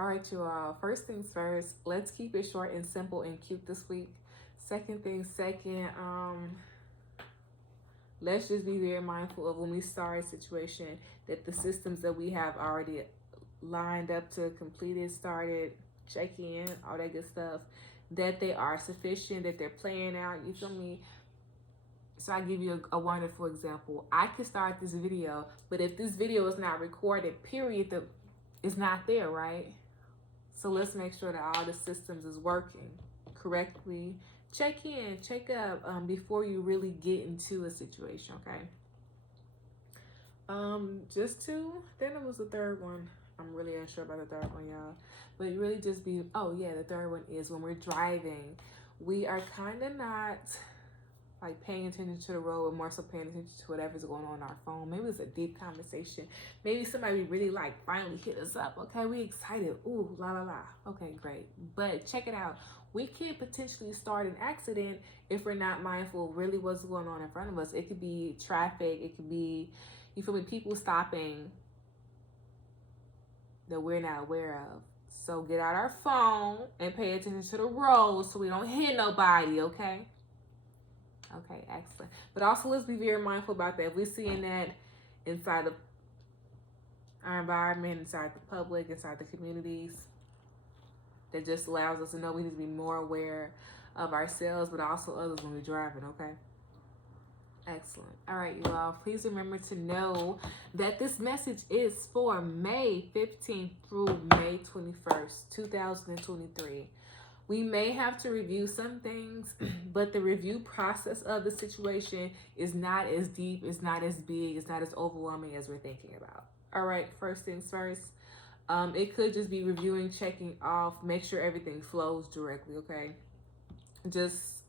All right, you all. First things first, let's keep it short and simple and cute this week. Second thing second, let's just be very mindful of when we start a situation that the systems that we have already lined up to complete it, started, check in, all that good stuff, that they are sufficient, that they're playing out. You feel me? So I give you a wonderful example. I could start this video, but if this video is not recorded, period, it's not there, right? So let's make sure that all the systems is working correctly. Check in, check up before you really get into a situation, okay? Just two. Then it was the third one. I'm really unsure about the third one, y'all. But really just be, oh yeah, the third one is when we're driving, we are kind of not like paying attention to the road, but more so paying attention to whatever's going on our phone. Maybe it's a deep conversation. Maybe somebody really like finally hit us up. Okay, we excited. Ooh, la la la. Okay, great. But check it out. We could potentially start an accident if we're not mindful of really what's going on in front of us. It could be traffic. It could be, you feel me, people stopping that we're not aware of. So get out our phone and pay attention to the road so we don't hit nobody, okay? Okay, excellent. But also let's be very mindful about that. If we're seeing that inside of our environment, inside the public, inside the communities, that just allows us to know we need to be more aware of ourselves, but also others when we're driving, okay? Excellent. All right, you all, please remember to know that this message is for May 15th through May 21st, 2023. We may have to review some things, but the review process of the situation is not as deep, it's not as big, it's not as overwhelming as we're thinking about. All right, first things first. It could just be reviewing, checking off, make sure everything flows directly, okay? Just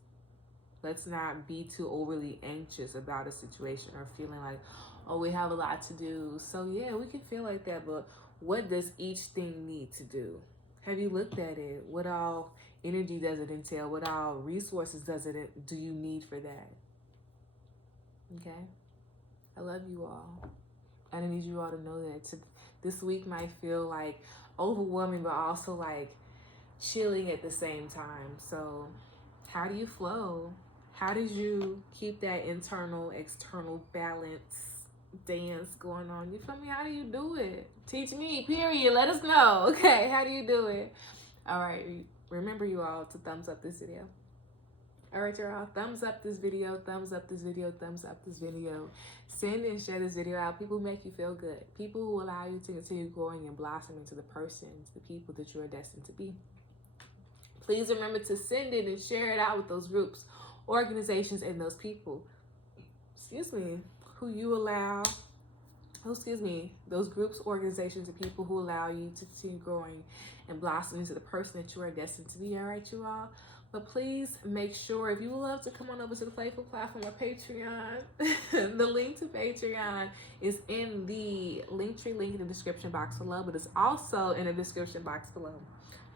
let's not be too overly anxious about a situation or feeling like, oh, we have a lot to do. So yeah, we can feel like that, but what does each thing need to do? Have you looked at it? What all energy does it entail? What all resources do you need for that? Okay? I love you all. I need you all to know that this week might feel like overwhelming, but also like chilling at the same time. So how do you flow? How did you keep that internal, external balance dance going on? You feel me? How do you do it? Teach me, period. Let us know. Okay, how do you do it? All right, remember you all to thumbs up this video. All right, y'all, thumbs up this video, thumbs up this video, thumbs up this video. Send and share this video out. People who make you feel good. People who allow you to continue growing and blossoming to the persons, the people that you are destined to be. Please remember to send it and share it out with those groups, organizations, and those people, those groups, organizations, and people who allow you to continue growing and blossoming into the person that you are destined to be. All right, you all. But please make sure, if you would love to come on over to the Playful platform or Patreon, the link to Patreon is in the Linktree link in the description box below, but it's also in the description box below.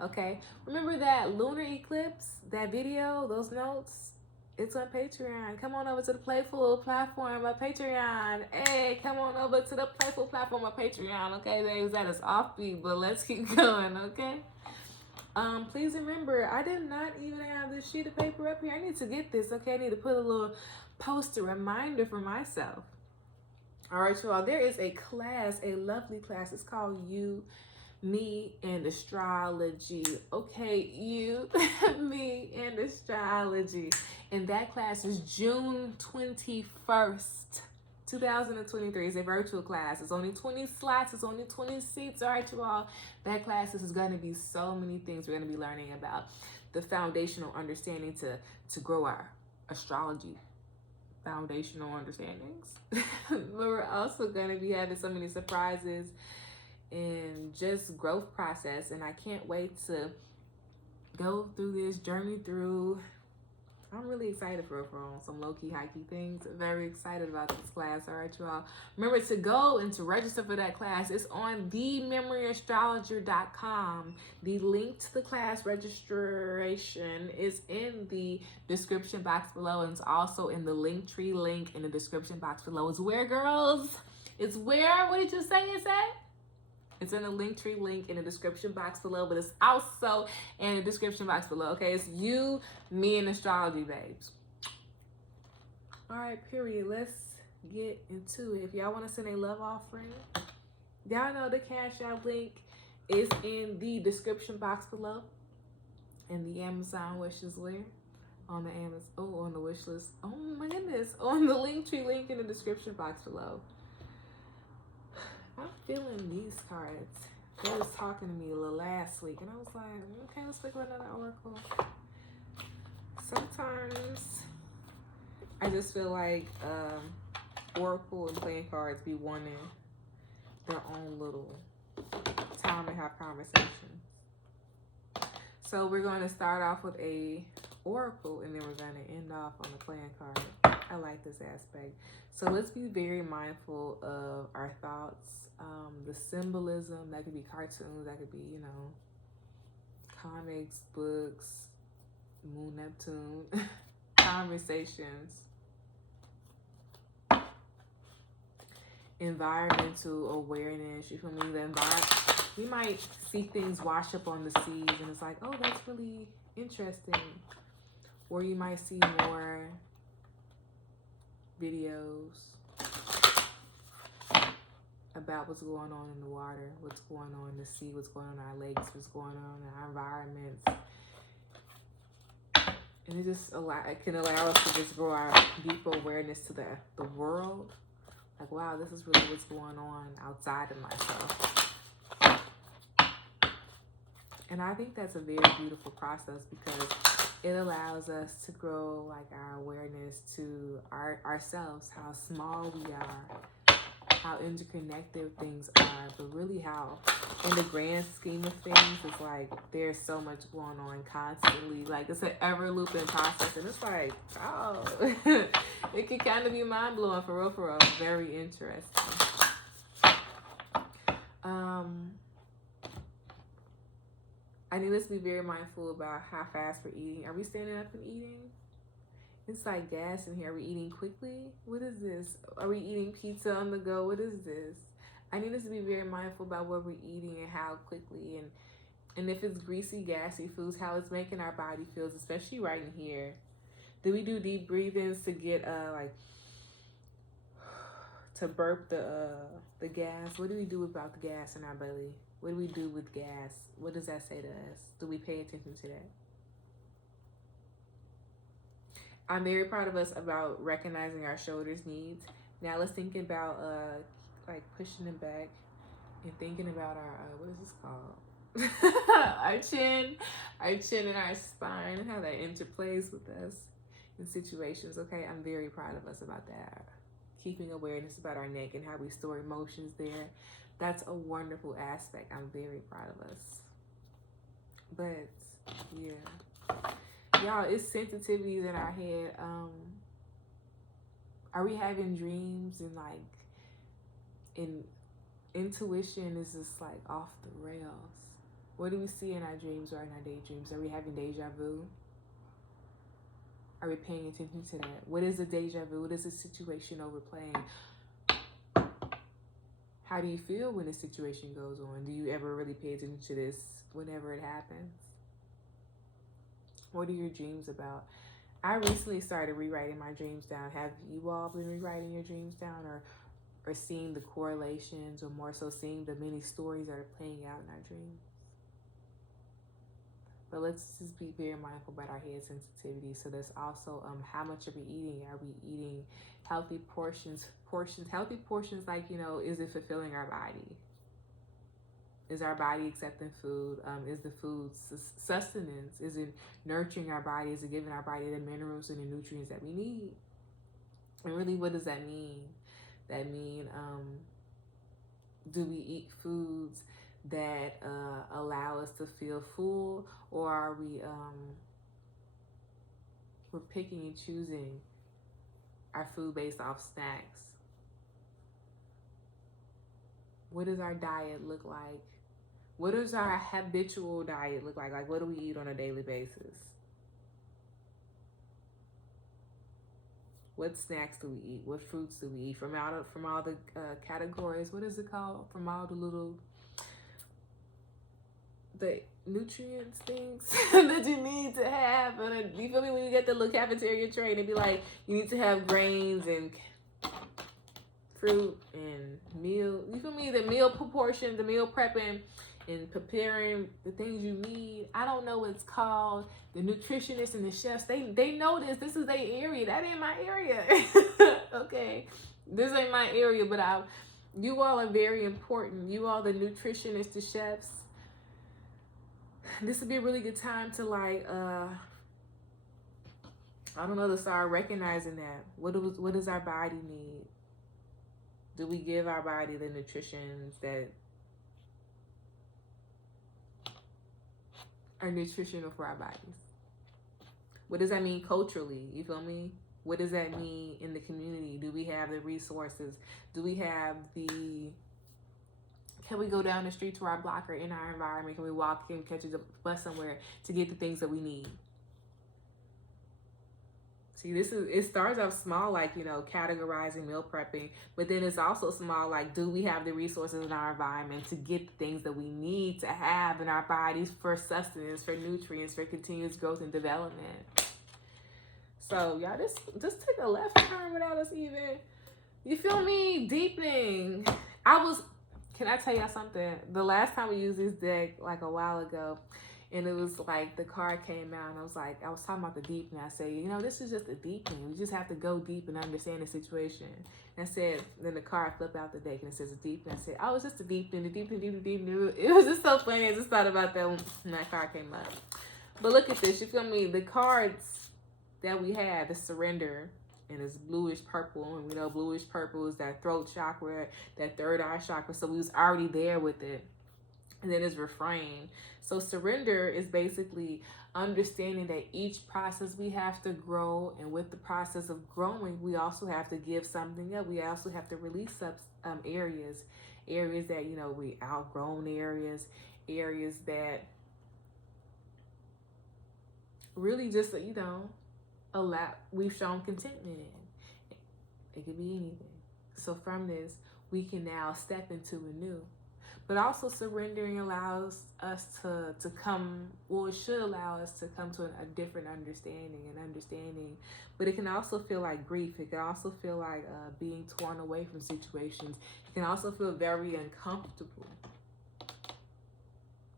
Okay, remember that lunar eclipse, that video, those notes, it's on Patreon. Come on over to the Playful platform of Patreon. Hey, come on over to the Playful platform of Patreon. Okay, babes, that is offbeat, but let's keep going, okay? Please remember, I did not even have this sheet of paper up here. I need to get this, okay? I need to put a little post-it reminder for myself. All right, y'all, there is a class, a lovely class. It's called You, Me, and Astrology. Okay, You, Me, and Astrology. And that class is June 21st. 2023 is a virtual class. It's only 20 slots. It's only 20 seats. All right, you all. That class is going to be so many things we're going to be learning about. The foundational understanding to grow our astrology foundational understandings. But we're also going to be having so many surprises and just growth process. And I can't wait to go through this journey through. I'm really excited for some low-key, high-key things. Very excited about this class. All right, you all. Remember to go and to register for that class. It's on TheeMemoryAstrologer.com. The link to the class registration is in the description box below, and it's also in the Linktree link in the description box below. It's where, girls? It's where? What did you say it's at? It's in the Linktree link in the description box below, but it's also in the description box below, okay? It's you, me, and astrology, babes. All right, period. Let's get into it. If y'all want to send a love offering, y'all know the Cash App link is in the description box below. And the Amazon wish is where? On the Amazon, on the wish list. Oh my goodness. On the Linktree link in the description box below. I'm feeling these cards. They was talking to me last week, and I was like, okay, let's pick up another oracle. Sometimes I just feel like oracle and playing cards be wanting their own little time to have conversations. So we're going to start off with a oracle, and then we're going to end off on the playing card. I like this aspect. So let's be very mindful of our thoughts, the symbolism. That could be cartoons, that could be, you know, comics, books, Moon Neptune, conversations, environmental awareness. You feel me? The environment. We might see things wash up on the seas, and it's like, oh, that's really interesting. Or you might see more videos about what's going on in the water, what's going on in the sea, what's going on in our lakes, what's going on in our environments. And it just can allow us to just grow our deeper awareness to the world. Like, wow, this is really what's going on outside of myself. And I think that's a very beautiful process because it allows us to grow like our awareness to ourselves, how small we are, how interconnected things are, but really how in the grand scheme of things, it's like there's so much going on constantly. Like it's an ever looping process, and it's like, oh, it can kind of be mind blowing for real. Very interesting. I need us to be very mindful about how fast we're eating. Are we standing up and eating? It's like gas in here. Are we eating quickly? What is this? Are we eating pizza on the go? What is this? I need us to be very mindful about what we're eating and how quickly, and if it's greasy, gassy foods, how it's making our body feels, especially right in here. Do we do deep breathings to get to burp the gas? What do we do about the gas in our belly? What do we do with gas? What does that say to us? Do we pay attention to that? I'm very proud of us about recognizing our shoulders needs. Now let's think about like pushing them back and thinking about our what is this called? our chin and our spine, and how that interplays with us in situations. Okay, I'm very proud of us about that. Keeping awareness about our neck and how we store emotions there. That's a wonderful aspect. I'm very proud of us. But yeah, y'all, it's sensitivities in our head. Are we having dreams and like intuition is just like off the rails? What do we see in our dreams or in our daydreams? Are we having deja vu? Are we paying attention to that? What is a deja vu? What is a situation overplaying? How do you feel when a situation goes on? Do you ever really pay attention to this whenever it happens? What are your dreams about? I recently started rewriting my dreams down. Have you all been rewriting your dreams down, or seeing the correlations, or more so seeing the many stories that are playing out in our dreams? But let's just be very mindful about our head sensitivity. So there's also how much are we eating? Are we eating healthy portions? Healthy portions, like, you know, is it fulfilling our body? Is our body accepting food? Is the food sustenance? Is it nurturing our body? Is it giving our body the minerals and the nutrients that we need? And really, what does that mean? That mean, do we eat foods that allow us to feel full, or are we we're picking and choosing our food based off snacks? What does our diet look like? What does our habitual diet look like? Like, what do we eat on a daily basis? What snacks do we eat? What fruits do we eat? From all the categories, what is it called? From all the little the nutrients things that you need to have. And you feel me? When you get the little cafeteria tray, and it'd be like, you need to have grains and fruit and meal. You feel me? The meal proportion, the meal prepping, and preparing the things you need. I don't know what it's called. The nutritionists and the chefs, they know this. This is their area. That ain't my area. Okay, this ain't my area, but you all are very important. You all, the nutritionists, the chefs. This would be a really good time to like, I don't know, to start recognizing that. What does our body need? Do we give our body the nutrition that are nutritional for our bodies? What does that mean culturally? You feel me? What does that mean in the community? Do we have the resources? Do we have the... Can we go down the street to our block or in our environment? Can we walk and catch a bus somewhere to get the things that we need? See, it starts off small, like, you know, categorizing, meal prepping, but then it's also small, like, do we have the resources in our environment to get the things that we need to have in our bodies for sustenance, for nutrients, for continuous growth and development? So, y'all, just take a left turn without us even, you feel me, deepening. Can I tell y'all something? The last time we used this deck, like a while ago, and it was like the card came out, and I was talking about the deepening. I said, you know, this is just a deepening. We just have to go deep and understand the situation. And I said, then the card flipped out the deck, and it says a deepening. I said, oh, it's just a deepening, the deepening. It was just so funny. I just thought about that when that card came up. But look at this. You feel me? The cards that we had, the surrender, and it's bluish purple, and we know bluish purple is that throat chakra, that third eye chakra. So we was already there with it. And then it's refrain. So surrender is basically understanding that each process we have to grow, and with the process of growing, we also have to give something up. We also have to release areas that, you know, we outgrown areas that really just, you know, we've shown contentment in. It could be anything. So from this, we can now step into a new. But also surrendering allows us to come, well, it should allow us to come to a different understanding. But it can also feel like grief. It can also feel like being torn away from situations. It can also feel very uncomfortable.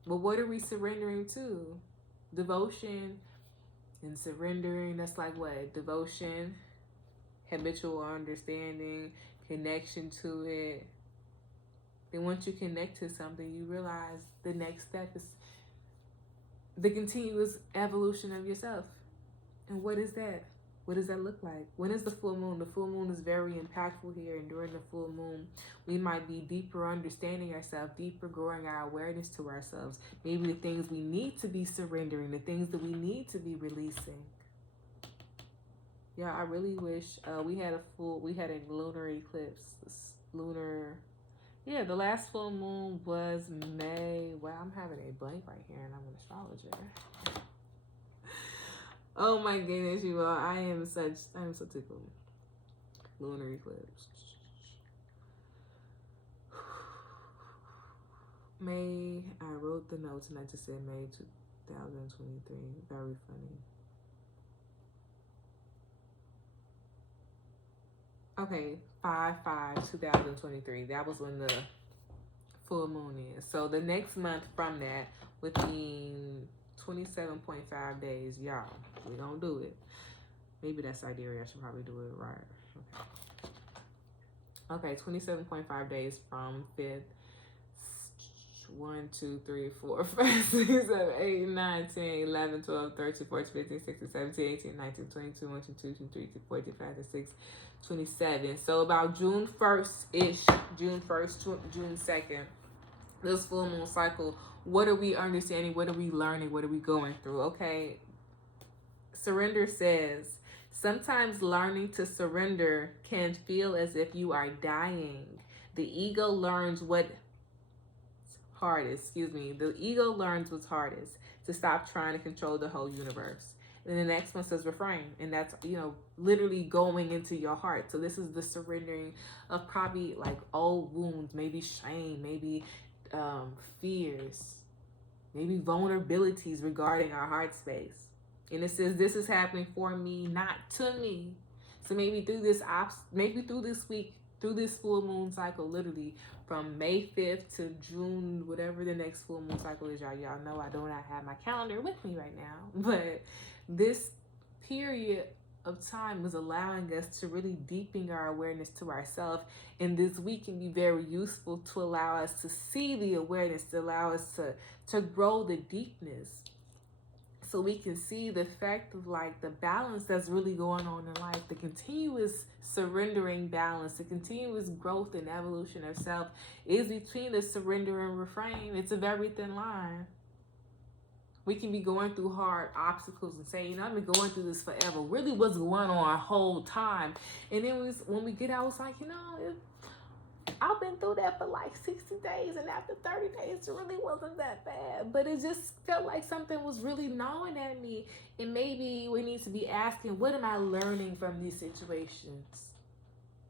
But what are we surrendering to? Devotion and surrendering, that's like what? Devotion, habitual understanding, connection to it. Then once you connect to something, you realize the next step is the continuous evolution of yourself. And what is that? What does that look like? When is the full moon? The full moon is very impactful here. And during the full moon, we might be deeper understanding ourselves, deeper growing our awareness to ourselves. Maybe the things we need to be surrendering, the things that we need to be releasing. Yeah, I really wish we had a lunar eclipse. Yeah, the last full moon was May. Wow, I'm having a blank right here, and I'm an astrologer. Oh my goodness, you all! I am so tickled. Lunar eclipse. May. I wrote the notes, and I just said May 2023. Very funny. Okay, 5/5/2023. That was when the full moon is. So the next month from that, within 27.5 days, y'all, we don't do it. Maybe that's sidereal. I should probably do it right. Okay, 27.5 days from 5th. 1, 2, 3, 4, 5, 6, 7, 8, 9, 10, 11, 12, 13, 14, 15, 16, 17, 18, 19, 22, 1, 2, 2, 3, 4, 5, 6, 27. So about June 1st-ish, June 1st, June 2nd, this full moon cycle, what are we understanding? What are we learning? What are we going through? Okay. Surrender says, sometimes learning to surrender can feel as if you are dying. The ego learns what's hardest, The ego learns what's hardest, to stop trying to control the whole universe. And the next one says refrain. And that's, literally going into your heart. So this is the surrendering of probably like old wounds, maybe shame, maybe fears. maybe vulnerabilities regarding our heart space. And it says this is happening for me, not to me. So maybe through this maybe through this week, through this full moon cycle, literally from May 5th to June, whatever the next full moon cycle is, y'all know I do not have my calendar with me right now. But this period of time is allowing us to really deepen our awareness to ourselves. And this week can be very useful to allow us to see the awareness, to allow us to grow the deepness. So we can see the fact of like the balance that's really going on in life, the continuous surrendering balance, the continuous growth and evolution of self is between the surrender and refrain. It's a very thin line. We can be going through hard obstacles and say, I've been going through this forever. Really what's going on our whole time. And then when we get out, it's like, I've been through that for like 60 days, and after 30 days, it really wasn't that bad. But it just felt like something was really gnawing at me. And maybe we need to be asking, what am I learning from these situations?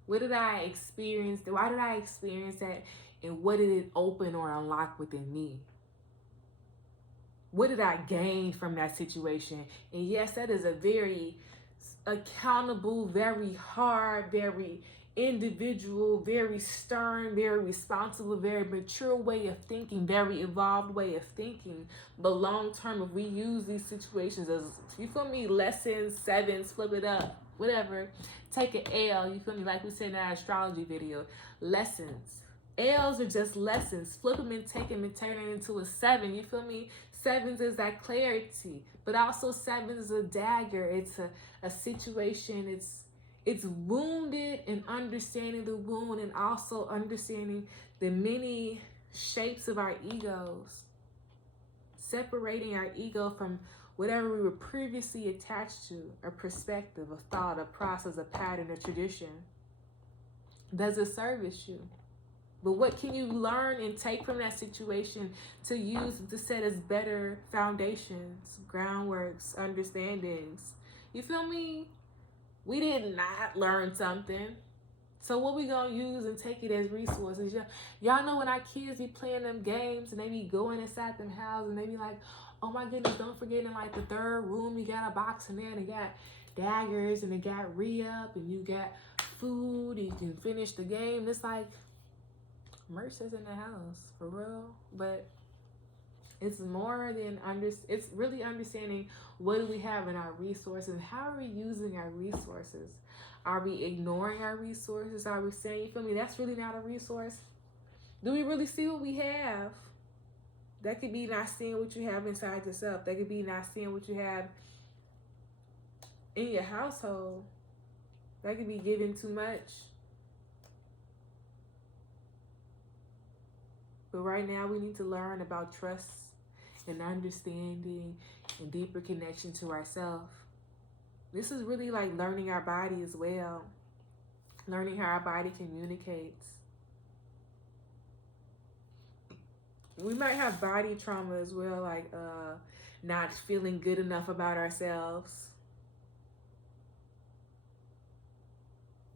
What did I experience? Why did I experience that? And what did it open or unlock within me? What did I gain from that situation? And yes, that is a very accountable, very hard, very individual, very stern, very responsible, very mature way of thinking, very evolved way of thinking. But long term, if we use these situations as, you feel me, lessons, sevens, flip it up, whatever, take an L, you feel me, like we said in our astrology video, lessons. L's are just lessons. Flip them and take them and turn it into a 7, you feel me? Sevens is that clarity, but also sevens is a dagger. It's a situation, it's wounded, and understanding the wound, and also understanding the many shapes of our egos, separating our ego from whatever we were previously attached to, a perspective, a thought, a process, a pattern, a tradition. Does it service you? But what can you learn and take from that situation to use to set as better foundations, groundworks, understandings? You feel me? We did not learn something. So what we gonna use and take it as resources? Y'all know when our kids be playing them games and they be going inside them houses and they be like, oh my goodness, don't forget in like the third room, you got a box in there and they got daggers and they got re-up and you got food, you can finish the game. It's like, merch is in the house, for real. But it's more than it's really understanding what do we have in our resources, how are we using our resources. Are we ignoring our resources? Are we saying, you feel me, that's really not a resource? Do we really see what we have? That could be not seeing what you have inside yourself. That could be not seeing what you have in your household. That could be giving too much. But right now we need to learn about trust and understanding and deeper connection to ourselves. This is really like learning our body as well. Learning how our body communicates. We might have body trauma as well, like not feeling good enough about ourselves.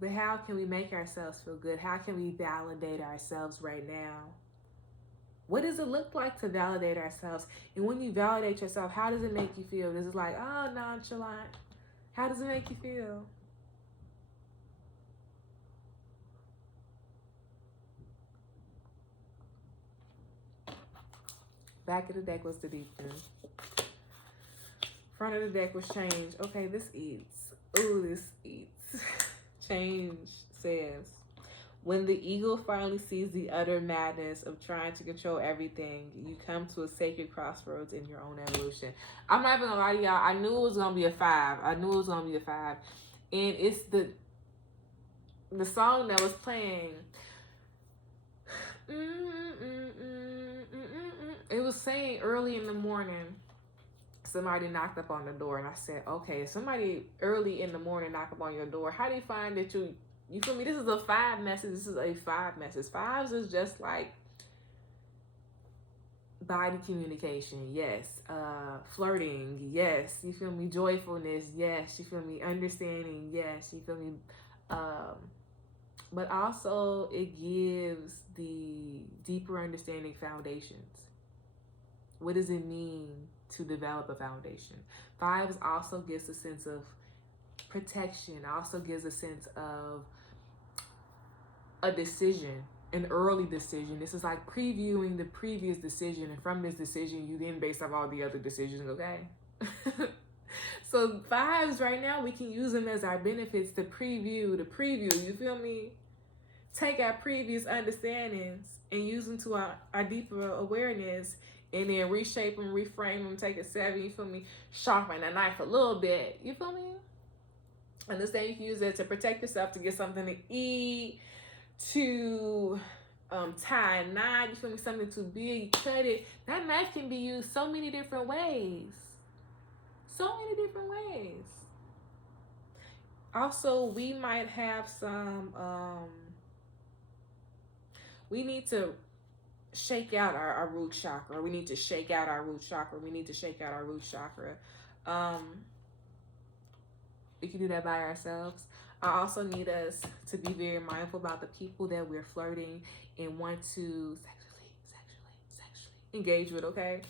But how can we make ourselves feel good? How can we validate ourselves right now? What does it look like to validate ourselves? And when you validate yourself, how does it make you feel? Is it like, oh, nonchalant? How does it make you feel? Back of the deck was the deepness. Front of the deck was change. Okay, this eats. Ooh, this eats. Change says, when the eagle finally sees the utter madness of trying to control everything, you come to a sacred crossroads in your own evolution. I'm not even gonna lie to y'all. I knew it was gonna be a 5. And it's the song that was playing. It was saying early in the morning, somebody knocked up on the door, and I said, okay, somebody early in the morning knock up on your door. How do you find that you feel me? This is a 5 message. This is a 5 message. 5s is just like body communication, yes. Flirting, yes. You feel me? Joyfulness, yes. You feel me? Understanding, yes. You feel me? But also it gives the deeper understanding foundations. What does it mean to develop a foundation? Fives also gives a sense of protection, also gives a sense of a decision, an early decision. This is like previewing the previous decision, and from this decision you then base off all the other decisions, okay? So fives right now, we can use them as our benefits to preview, you feel me? Take our previous understandings and use them to our deeper awareness, and then reshape them, reframe them, take a 7, you feel me? Sharpen a knife a little bit, you feel me? Understand you can use it to protect yourself, to get something to eat, to tie a knot, you feel me? Something too big, cut it. That knife can be used so many different ways. So many different ways. Also, we might have some, we need to shake out our root chakra. We need to shake out our root chakra. We need to shake out our root chakra. We can do that by ourselves. I also need us to be very mindful about the people that we're flirting and want to sexually engage with, okay?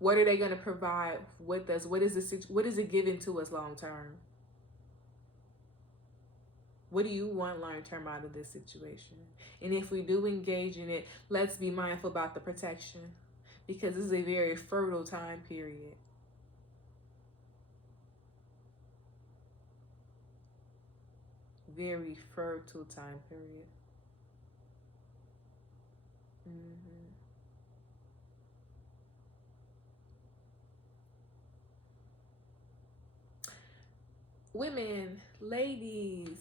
What are they going to provide with us? What is it giving to us long term? What do you want long term out of this situation? And if we do engage in it, let's be mindful about the protection, because this is a very fertile time period. Very fertile time period. Women, ladies,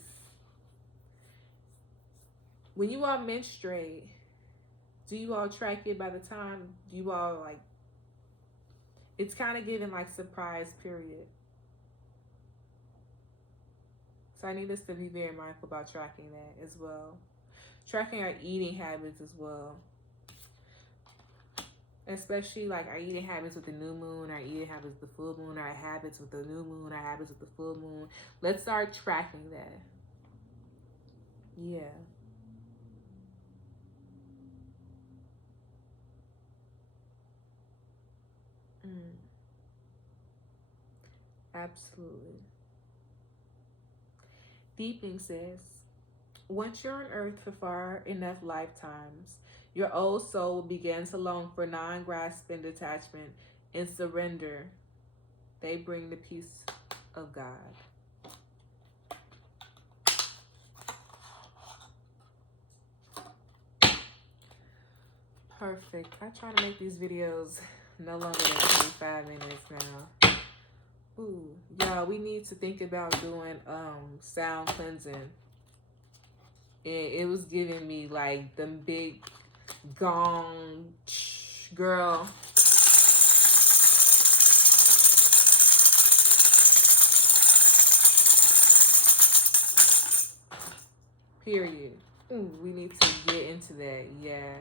when you all menstruate, do you all track it by the time you all like, it's kind of giving like surprise period. So I need us to be very mindful about tracking that as well. Tracking our eating habits as well. Especially like our eating habits with the new moon, our eating habits with the full moon, our habits with the new moon, our habits with the full moon. Let's start tracking that. Yeah. Absolutely. Deeping says, once you're on earth for far enough lifetimes, your old soul will begin to long for non-grasping detachment and surrender. They bring the peace of God. Perfect. I try to make these videos no longer than 25 minutes now. Ooh, y'all, we need to think about doing sound cleansing. And it was giving me like them big gong, girl. Period. Ooh, we need to get into that. Yeah.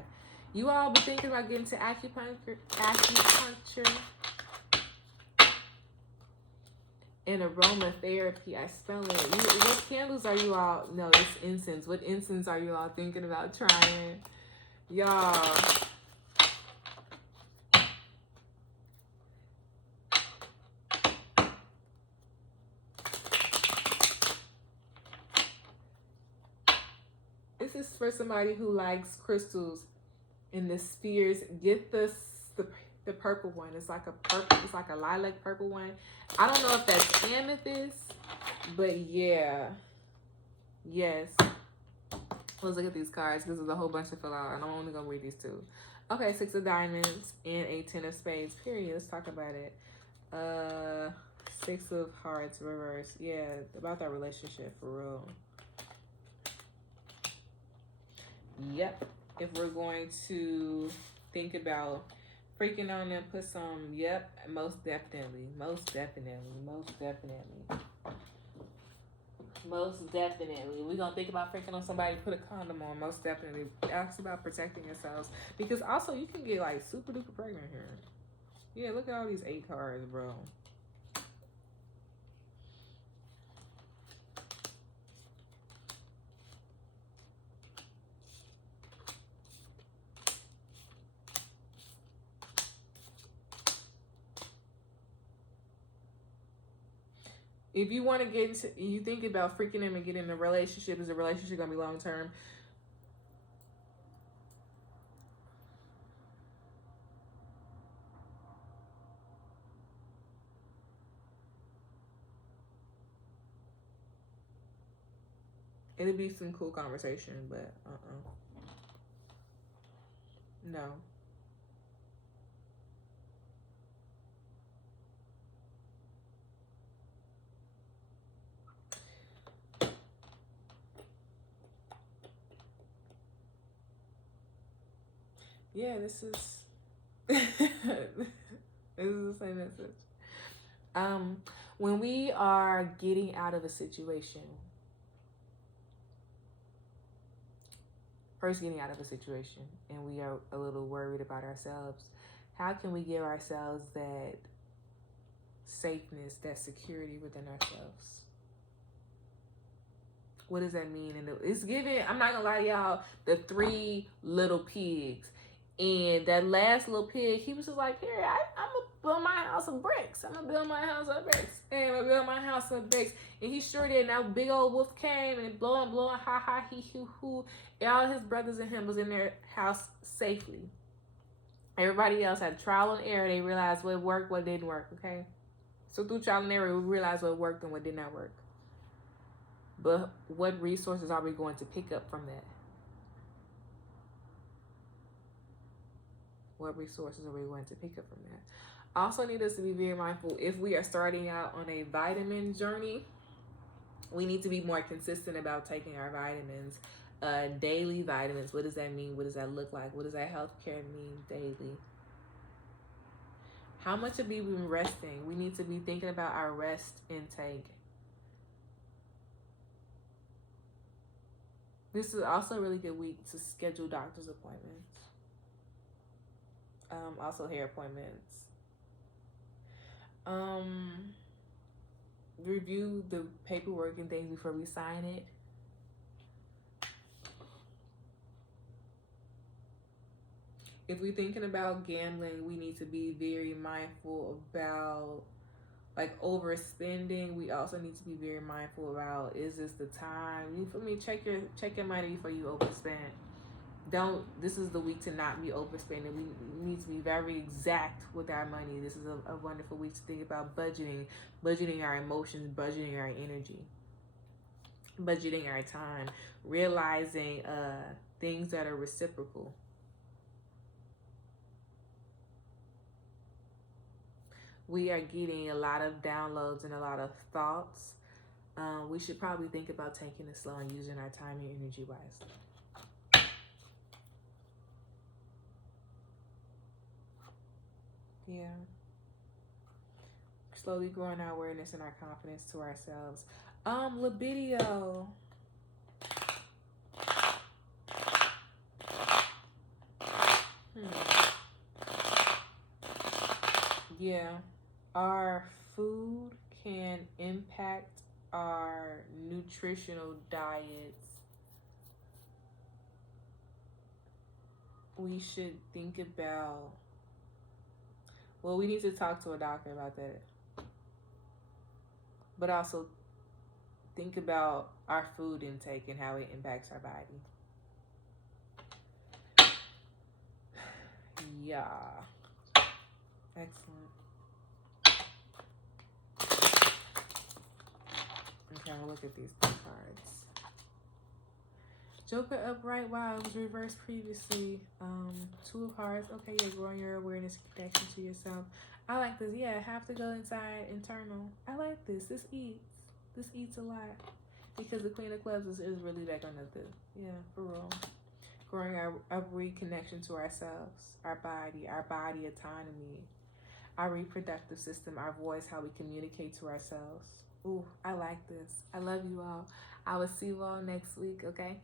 You all be thinking about getting to acupuncture and aromatherapy. I spell it. What candles are you all? No, it's incense. What incense are you all thinking about trying? Y'all. This is for somebody who likes crystals and the spheres. Get the purple one. It's like a purple. It's like a lilac purple one. I don't know if that's amethyst, but yeah. Yes. Let's look at these cards because there's a whole bunch to fill out, and I'm only gonna read these two. Okay, 6 of diamonds and a 10 of spades. Period. Let's talk about it. 6 of hearts reverse. Yeah, about that relationship for real. Yep. If we're going to think about freaking on them, put some, yep, most definitely. Most definitely. We're going to think about freaking on somebody, put a condom on, most definitely. That's about protecting yourselves. Because also, you can get like super duper pregnant here. Yeah, look at all these 8 cards, bro. If you want to get into, you think about freaking him and get in a relationship, is the relationship going to be long term? It'll be some cool conversation, but no. Yeah, this is this is the same message. When we are getting out of a situation, first getting out of a situation, and we are a little worried about ourselves, how can we give ourselves that safeness, that security within ourselves? What does that mean? And it's given, I'm not gonna lie to y'all, the 3 little pigs. And that last little pig, he was just like, here, I'm gonna build my house of bricks. I'm gonna build my house of bricks. And I'm gonna build my house of bricks. And he sure did. Now big old wolf came and blowing, ha ha, he hoo hoo. And all his brothers and him was in their house safely. Everybody else had trial and error. They realized what worked, what didn't work, okay? So through trial and error, we realized what worked and what did not work. But what resources are we going to pick up from that? What resources are we going to pick up from that? Also need us to be very mindful, if we are starting out on a vitamin journey, we need to be more consistent about taking our vitamins. Daily vitamins, what does that mean? What does that look like? What does that healthcare mean daily? How much have we been resting? We need to be thinking about our rest intake. This is also a really good week to schedule doctor's appointments. Also hair appointments. Review the paperwork and things before we sign it. If we're thinking about gambling, we need to be very mindful about like overspending. We also need to be very mindful about, is this the time? You feel me? Check your money before you overspend. This is the week to not be overspending. We need to be very exact with our money. This is a wonderful week to think about budgeting our emotions, budgeting our energy, budgeting our time, realizing things that are reciprocal. We are getting a lot of downloads and a lot of thoughts. We should probably think about taking it slow and using our time and energy wisely. Yeah. Slowly growing our awareness and our confidence to ourselves. Libido. Yeah. Our food can impact our nutritional diets. We should think about, well, we need to talk to a doctor about that. But also think about our food intake and how it impacts our body. Yeah. Excellent. Okay, I'll look at these 3 cards. Joker upright. Wow, it was reversed previously. 2 of hearts. Okay, yeah, growing your awareness and connection to yourself. I like this. Yeah, have to go inside internal. I like this. This eats a lot. Because the Queen of Clubs is really back on the, yeah, for real. Growing our reconnection to ourselves, our body autonomy, our reproductive system, our voice, how we communicate to ourselves. Ooh, I like this. I love you all. I will see you all next week, okay?